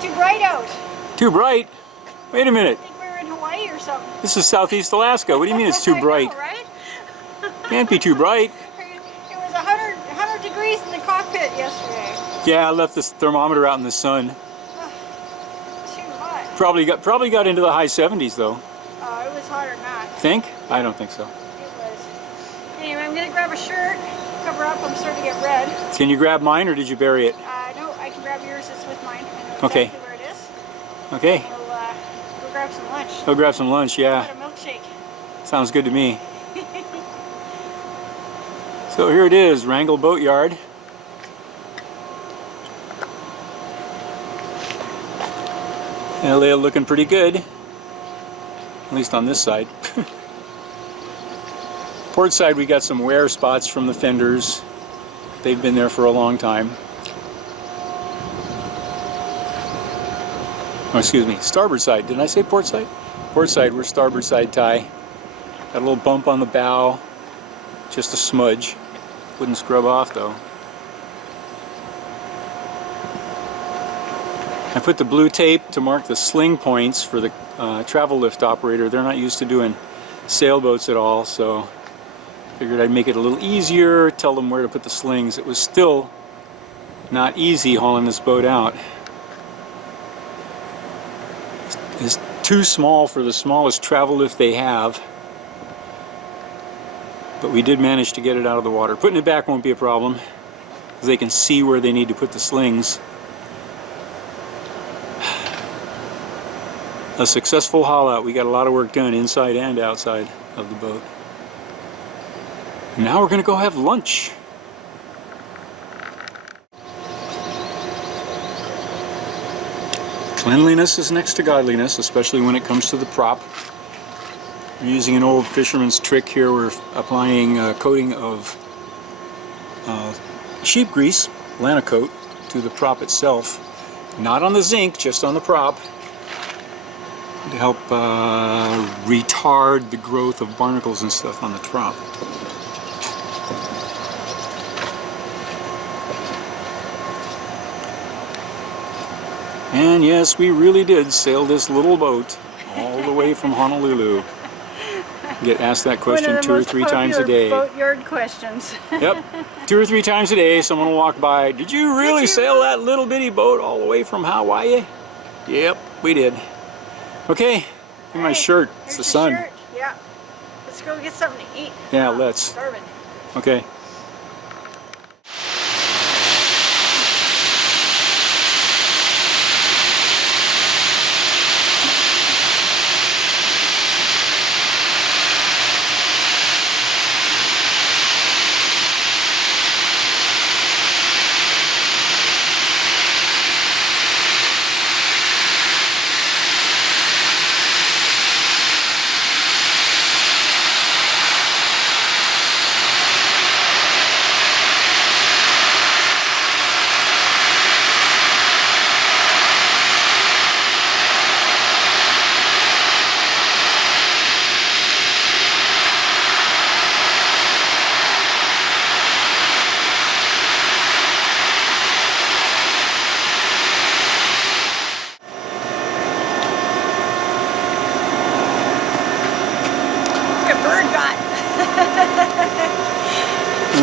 too bright out. Too bright? Wait a minute. I think we were in Hawaii or something. This is Southeast Alaska. What do you mean it's too bright? I know, right? Can't be too bright. It was 100 degrees in the cockpit yesterday. Yeah, I left this thermometer out in the sun. Too hot. Probably got into the high 70s though. It was hotter than that. Think? I don't think so. It was. Anyway, I'm gonna grab a shirt, cover up. I'm starting to get red. Can you grab mine or did you bury it? No, I can grab yours. It's with mine. I know Okay. exactly where it is. Okay. We'll go grab some lunch. Go grab some lunch, yeah. Got a milkshake. Sounds good to me. So here it is, Wrangell Boatyard. Lealea looking pretty good, at least on this side. Port side we got some wear spots from the fenders. They've been there for a long time. Oh, excuse me, starboard side. Didn't I say port side? Port side, we're starboard side tie. Got a little bump on the bow, just a smudge. Wouldn't scrub off though. I put the blue tape to mark the sling points for the travel lift operator. They're not used to doing sailboats at all, so figured I'd make it a little easier, tell them where to put the slings. It was still not easy hauling this boat out. It's too small for the smallest travel lift they have. But we did manage to get it out of the water. Putting it back won't be a problem, because they can see where they need to put the slings. A successful haul out. We got a lot of work done inside and outside of the boat. Now we're going to go have lunch. Cleanliness is next to godliness, especially when it comes to the prop. We're using an old fisherman's trick here. We're applying a coating of sheep grease, Lana coat, to the prop itself. Not on the zinc, just on the prop, to help retard the growth of barnacles and stuff on the prop. And yes, we really did sail this little boat all the way from Honolulu. Get asked that question 2 or 3 times a day. Boatyard questions. Yep, 2 or 3 times a day someone will walk by. Did you really sail that little bitty boat all the way from Hawaii? Yep, we did. Okay, give me my shirt. It's the sun. Shirt. Yeah. Let's go get something to eat. Yeah, let's. Starving. Okay.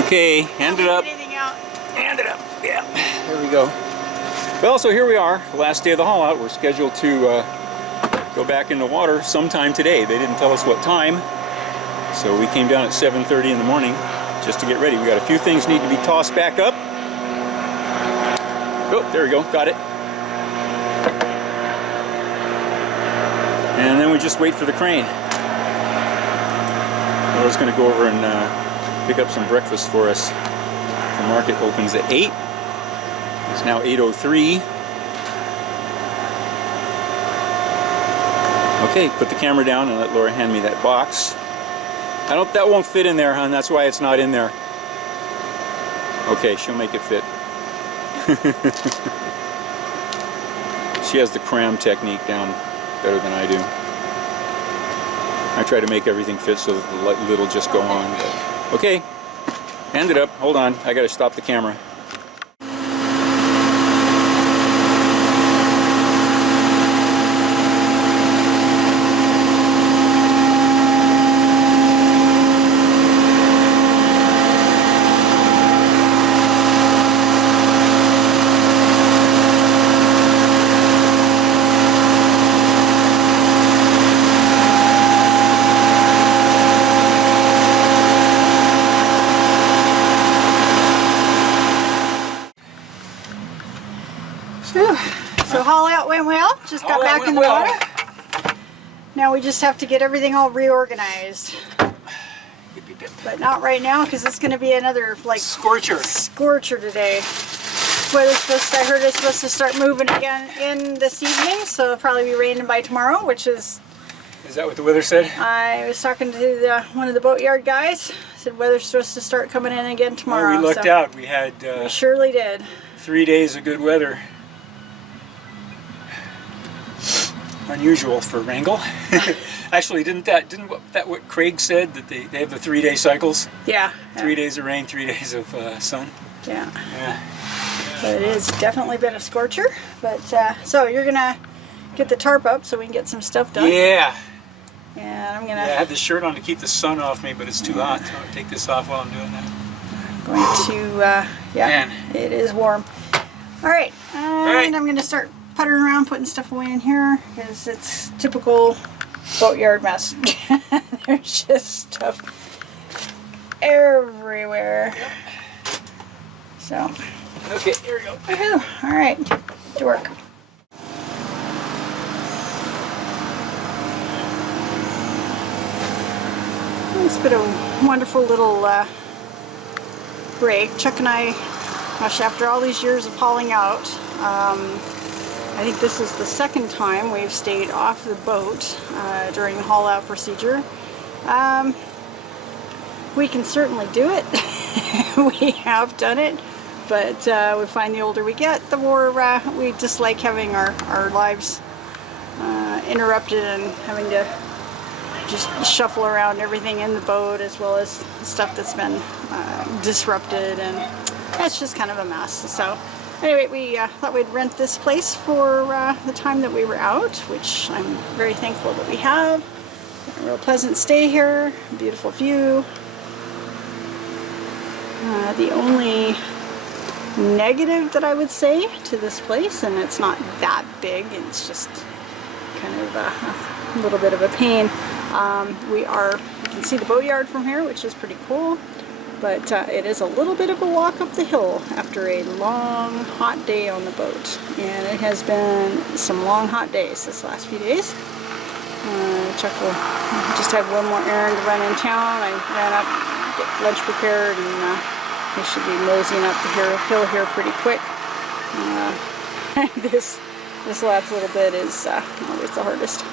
Okay, hand it up. Hand it up. Yeah, there we go. Well, so here we are, last day of the haul out. We're scheduled to go back in the water sometime today. They didn't tell us what time, so we came down at 7:30 in the morning just to get ready. We got a few things need to be tossed back up. Oh, there we go, got it. And then we just wait for the crane. I was going to go over and pick up some breakfast for us. The market opens at 8. It's now 8:03. Okay, put the camera down and let Laura hand me that box. That won't fit in there, hon. That's why it's not in there. Okay, she'll make it fit. She has the cram technique down better than I do. I try to make everything fit so that the lid will just go on. But, okay, hand it up. Hold on, I gotta stop the camera. well. Just got back in the water. Now we just have to get everything all reorganized. But not right now because it's going to be another like scorcher today. Weather's supposed to, I heard it's supposed to start moving again in this evening, so it'll probably be raining by tomorrow, which is... Is that what the weather said? I was talking to one of the Boatyard guys. Said weather's supposed to start coming in again tomorrow. Oh, we lucked out. We had... we surely did. 3 days of good weather. Unusual for Wrangell. Actually, didn't that what Craig said, that they have the 3-day cycles? Yeah. 3 days of rain, 3 days of sun. Yeah. Yeah. But it has definitely been a scorcher. But so you're gonna get the tarp up so we can get some stuff done. Yeah. And I'm gonna. Yeah, I have the shirt on to keep the sun off me, but it's too hot. So I'll take this off while I'm doing that. Going to yeah. Man. It is warm. All right. And I'm gonna start puttering around, putting stuff away in here because it's typical Boatyard mess. There's just stuff everywhere. Yep. So. Okay, here we go. Woohoo. All right, to work. It's been a wonderful little break. Chuck and I, gosh, after all these years of hauling out, I think this is the second time we've stayed off the boat during the haul out procedure. We can certainly do it. We have done it. But we find the older we get, the more we dislike having our lives interrupted and having to just shuffle around everything in the boat as well as stuff that's been disrupted, and it's just kind of a mess. So anyway, we thought we'd rent this place for the time that we were out, which I'm very thankful that we have. A real pleasant stay here, beautiful view. The only negative that I would say to this place, and it's not that big, it's just kind of a little bit of a pain. You can see the Boatyard from here, which is pretty cool, but it is a little bit of a walk up the hill after a long hot day on the boat, and it has been some long hot days this last few days. Chuck will just have one more errand to run in town. I ran up, get lunch prepared, and we should be moseying up the hill here pretty quick. This last little bit is always the hardest.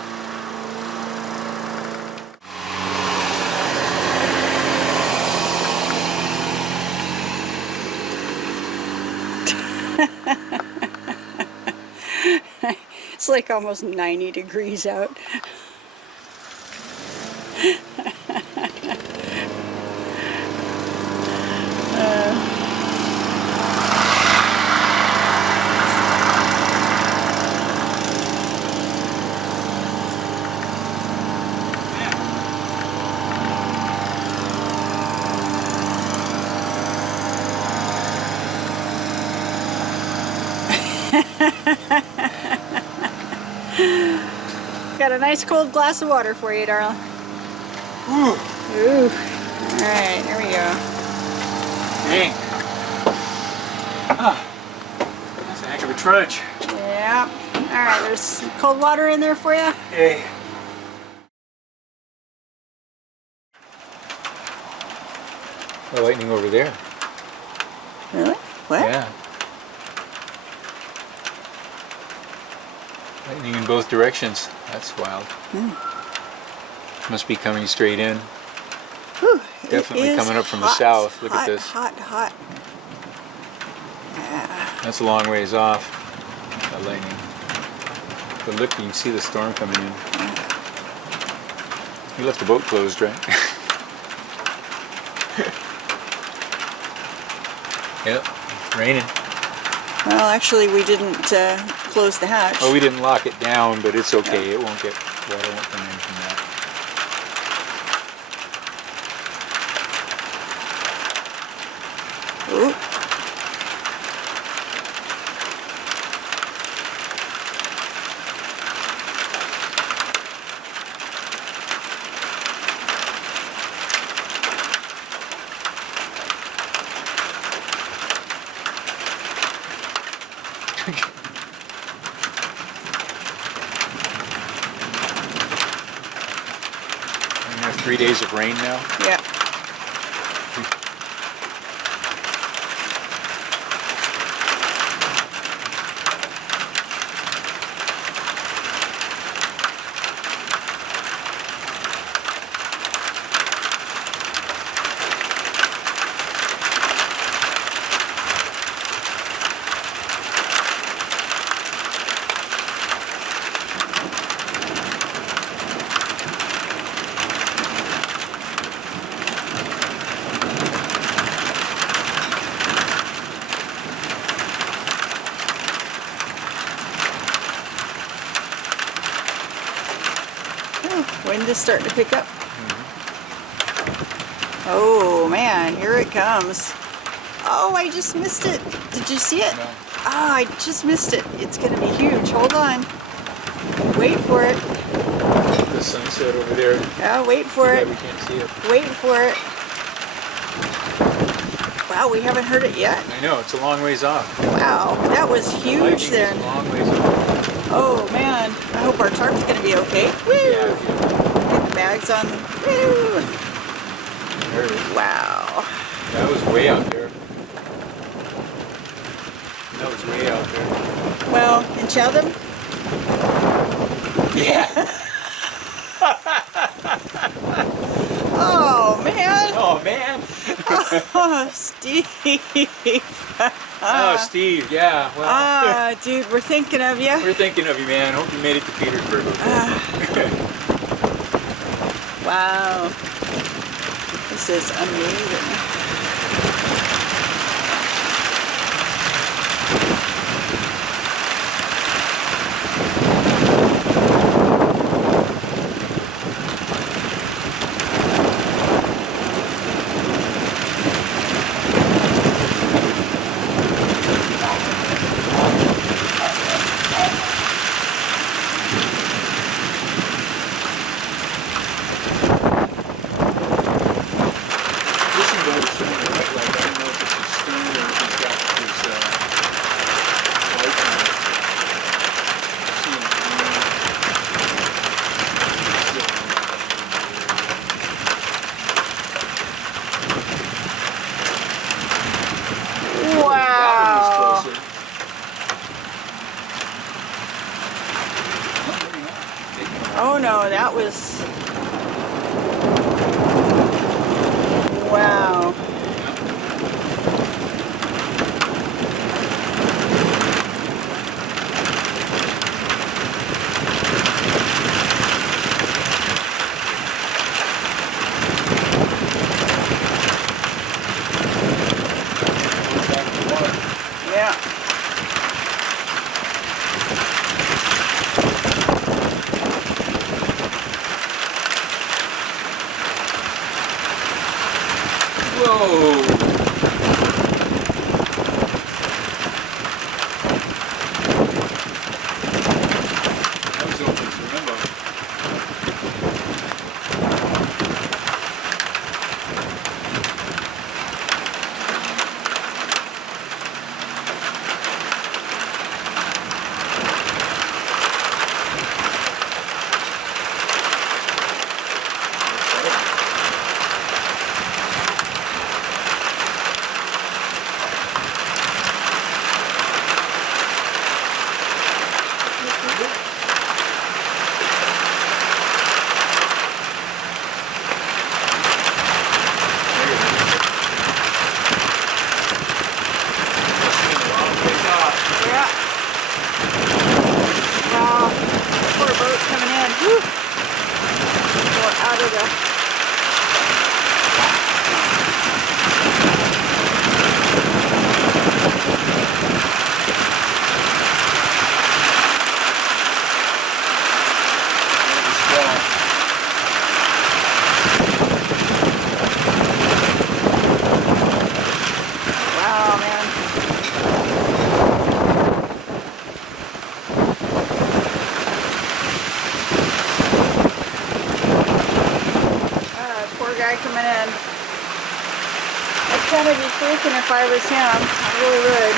It's like almost 90 degrees out. Got a nice cold glass of water for you, darling. Ooh. Ooh. Alright, here we go. Dang. Ah. That's a heck of a trudge. Yeah. Alright, there's some cold water in there for you. Hey. The lightning over there. Really? What? Yeah. Lightning in both directions. That's wild. Must be coming straight in. Whew, Definitely coming up from the south. Look hot, at this. Hot. Yeah. That's a long ways off. That lightning. But look, you can see the storm coming in. You left the boat closed, right? Yep, raining. Well, actually, we didn't close the hatch. Oh, we didn't lock it down, but it's okay. Yeah. It won't get water won't come in from that. Ooh. 3 days of rain now. Yeah. Wind is starting to pick up. Oh man, here it comes. Oh, I just missed it. Did you see it? No. Oh, I just missed it. It's going to be huge. Hold on. Wait for it. The sunset over there. Yeah, wait for it. We can't see it. Wait for it. Wow, we haven't heard it yet. I know, it's a long ways off. Wow, that was huge Lightning is then. a long ways off. Oh man, I hope our tarp's going to be okay. Woo! Yeah. Get the bags on. Woo! There it is. Wow. That was way out there. That was way out there. Well, in Chatham? Yeah. Oh man. Oh man. Oh, Steve. Oh, Steve. Yeah. Well. Dude, we're thinking of you. We're thinking of you, man. Hope you made it to Petersburg. Wow. This is amazing. Wow. Oh no, that was... Wow. Yeah. Whoa. That was open, remember? Yeah. Wow. Poor boat coming in. Whew. We're out of the... Wow, man. Poor guy coming in. I'd kind of be freaking if I was him. I really would.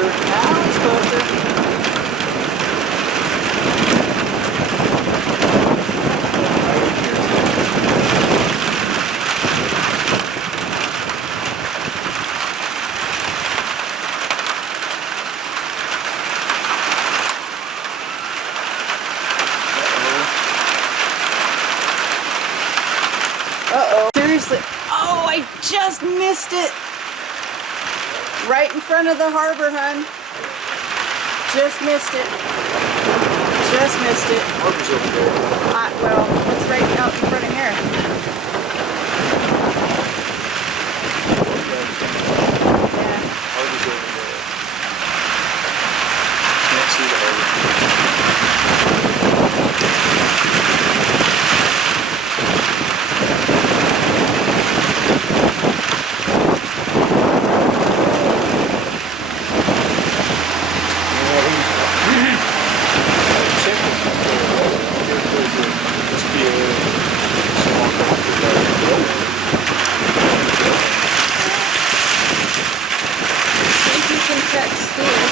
closer. Now it's closer. Uh-oh. Seriously. Oh, I just missed it. Right in front of the harbor, hun. Just missed it. Just missed it. Harbor's over there. Well, what's right out in front of here? Yeah. Harbor's over there. Can't see the harbor. Think you can check Steve.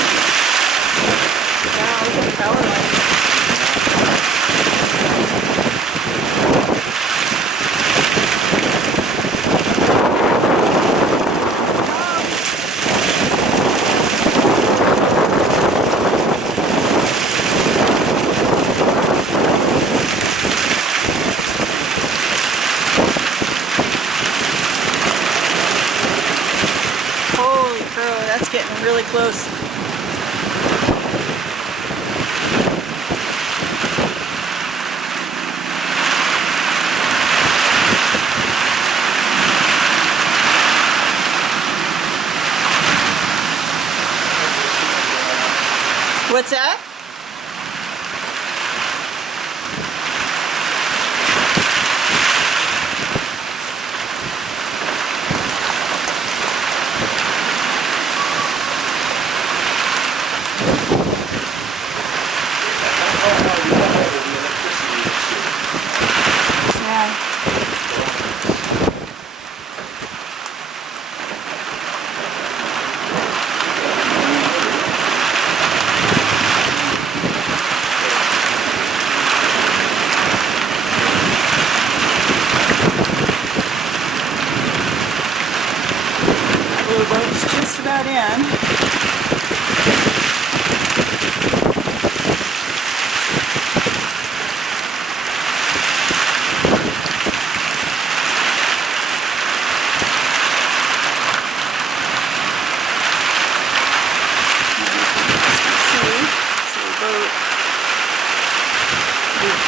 Wow, look at the power line. Holy crow, that's getting really close. What's that? Yeah. Blue boat's just about in.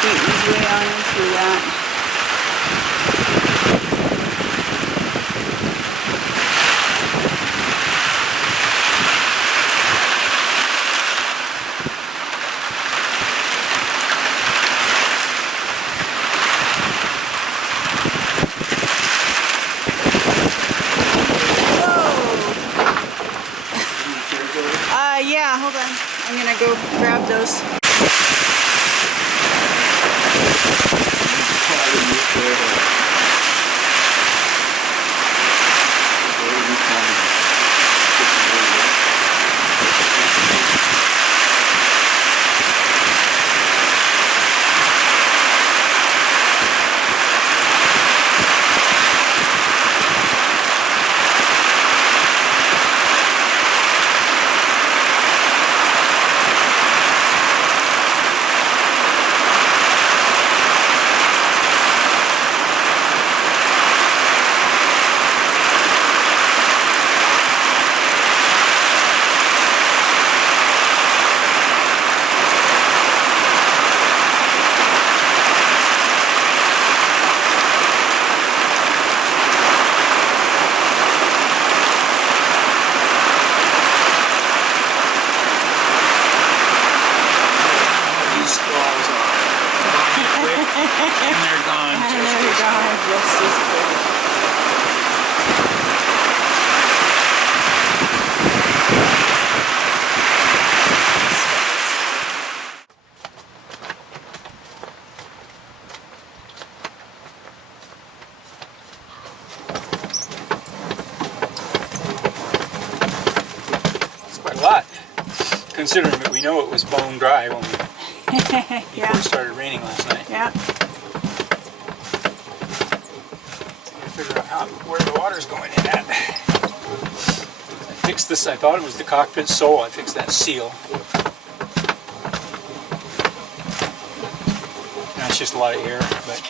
Beating his way on in through that. Yeah, hold on. I'm gonna go grab those. Quite a lot. considering that we know it was bone dry when before Yeah. it started raining last night. Yeah. Figure out where the water's going in at. I fixed this. I thought it was the cockpit sole. I fixed that seal. That's just a lot of air, but